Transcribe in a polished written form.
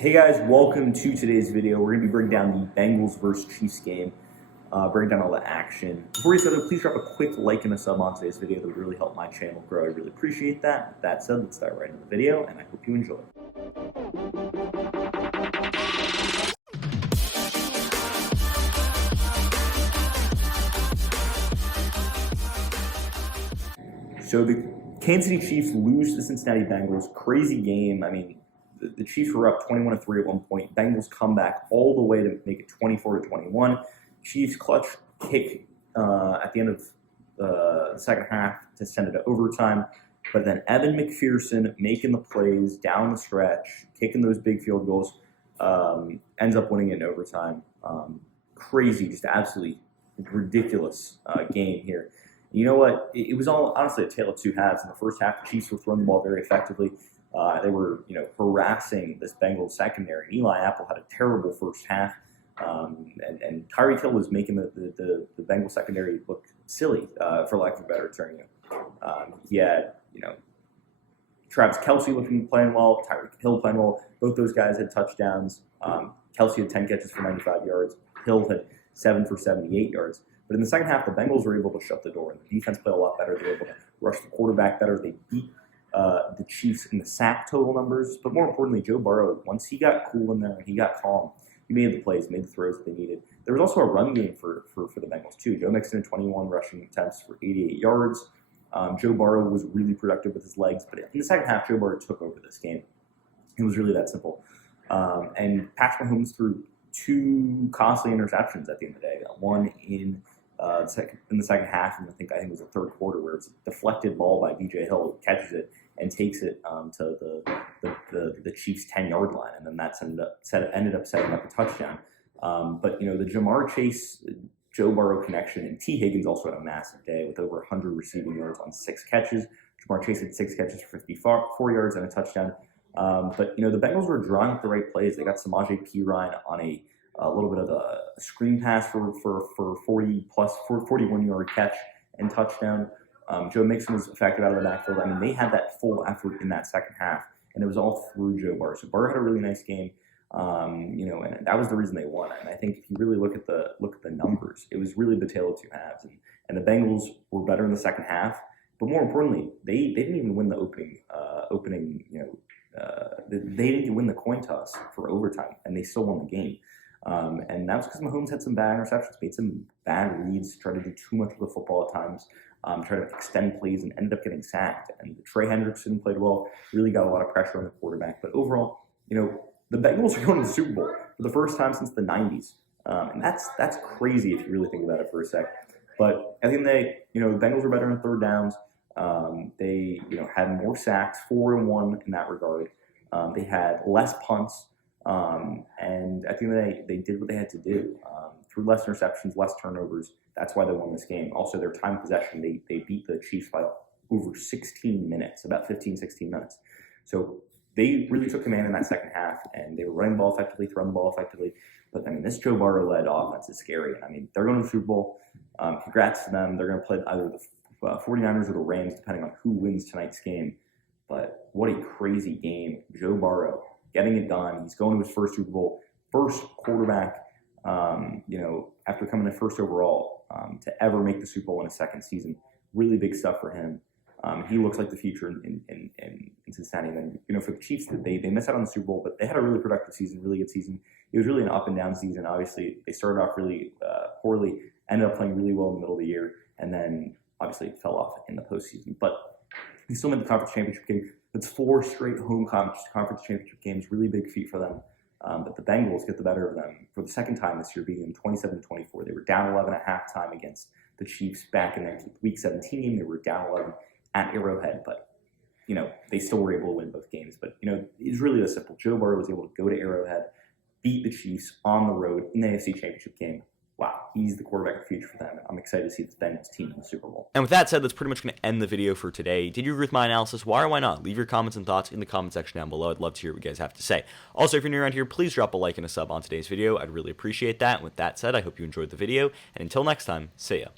Hey guys, welcome to today's video. We're going to be breaking down the Bengals versus Chiefs game, breaking down all the action. Before we start, please drop a quick like and a sub on today's video. That would really help my channel grow. I really appreciate that. With that said, let's dive right into the video, and I hope you enjoy. So the Kansas City Chiefs lose to the Cincinnati Bengals. Crazy game. I mean, the Chiefs were up 21-3 at one point. Bengals come back all the way to make it 24-21. Chiefs clutch kick at the end of the second half to send it to overtime. But then Evan McPherson making the plays down the stretch, kicking those big field goals, ends up winning it in overtime. Crazy, just absolutely ridiculous game here. You know what? It was all honestly a tale of two halves. In the first half, the Chiefs were throwing the ball very effectively. They were, harassing this Bengals secondary. Eli Apple had a terrible first half, and Tyreek Hill was making the Bengals secondary look silly, for lack of a better term. He had, Travis Kelce playing well, Tyreek Hill playing well. Both those guys had touchdowns. Kelce had 10 catches for 95 yards. Hill had 7 for 78 yards. But in the second half, the Bengals were able to shut the door, and the defense played a lot better. They were able to rush the quarterback better. They beat the Chiefs in the sack total numbers. But more importantly, Joe Burrow, once he got cool in there and he got calm, he made the plays, made the throws that they needed. There was also a run game for the Bengals, too. Joe Mixon had 21 rushing attempts for 88 yards. Joe Burrow was really productive with his legs. But in the second half, Joe Burrow took over this game. It was really that simple. And Patrick Mahomes threw 2 costly interceptions at the end of the day. One in the second half, and I think it was the third quarter, where it's a deflected ball by B.J. Hill, catches it and takes it to the Chiefs' 10-yard line, and then that's ended up setting up a touchdown. But the Jamar Chase, Joe Burrow connection, and T. Higgins also had a massive day with over 100 receiving yards on 6 catches. Jamar Chase had 6 catches for 54 yards and a touchdown. But the Bengals were drawing up the right plays. They got Samaje Perine on a little bit of a screen pass for 41-yard catch and touchdown. Joe Mixon was effective out of the backfield. I mean, they had that full effort in that second half, and it was all through Joe Burrow. So Burrow had a really nice game, and that was the reason they won. And I think if you really look at the numbers, it was really the tale of two halves. And the Bengals were better in the second half, but more importantly, they didn't even win the opening. They didn't win the coin toss for overtime, and they still won the game. And that was because Mahomes had some bad interceptions, made some bad reads, tried to do too much with the football at times, tried to extend plays and ended up getting sacked. And Trey Hendrickson played well, really got a lot of pressure on the quarterback. But overall, the Bengals are going to the Super Bowl for the first time since the 90s. And that's crazy if you really think about it for a sec. But I think the Bengals were better on third downs. They, had more sacks, 4-1 in that regard. They had less punts. And I think they did what they had to do. Through less interceptions, less turnovers. That's why they won this game. Also, their time of possession, they beat the Chiefs by over 16 minutes, about 15, 16 minutes. So they really took command in that second half, and they were running the ball effectively, throwing the ball effectively. But, this Joe Burrow-led offense is scary. They're going to the Super Bowl. Congrats to them. They're going to play either the 49ers or the Rams, depending on who wins tonight's game. But what a crazy game. Joe Burrow getting it done. He's going to his first Super Bowl, first quarterback, after coming in first overall, to ever make the Super Bowl in a second season. Really big stuff for him. He looks like the future in Cincinnati. And then, for the Chiefs, they missed out on the Super Bowl, but they had a really productive season, really good season. It was really an up and down season. Obviously, they started off really poorly, ended up playing really well in the middle of the year, and then obviously fell off in the postseason. But he still made the conference championship game. That's 4 straight home conference championship games. Really big feat for them. But the Bengals get the better of them for the second time this year, beating them 27-24. They were down 11 at halftime against the Chiefs back in their Week 17 game. They were down 11 at Arrowhead, but they still were able to win both games. But it's really this simple. Joe Burrow was able to go to Arrowhead, beat the Chiefs on the road in the AFC Championship game. Wow, he's the quarterback of the future for them. I'm excited to see the Bengals team in the Super Bowl. And with that said, that's pretty much going to end the video for today. Did you agree with my analysis? Why or why not? Leave your comments and thoughts in the comment section down below. I'd love to hear what you guys have to say. Also, if you're new around here, please drop a like and a sub on today's video. I'd really appreciate that. And with that said, I hope you enjoyed the video. And until next time, see ya.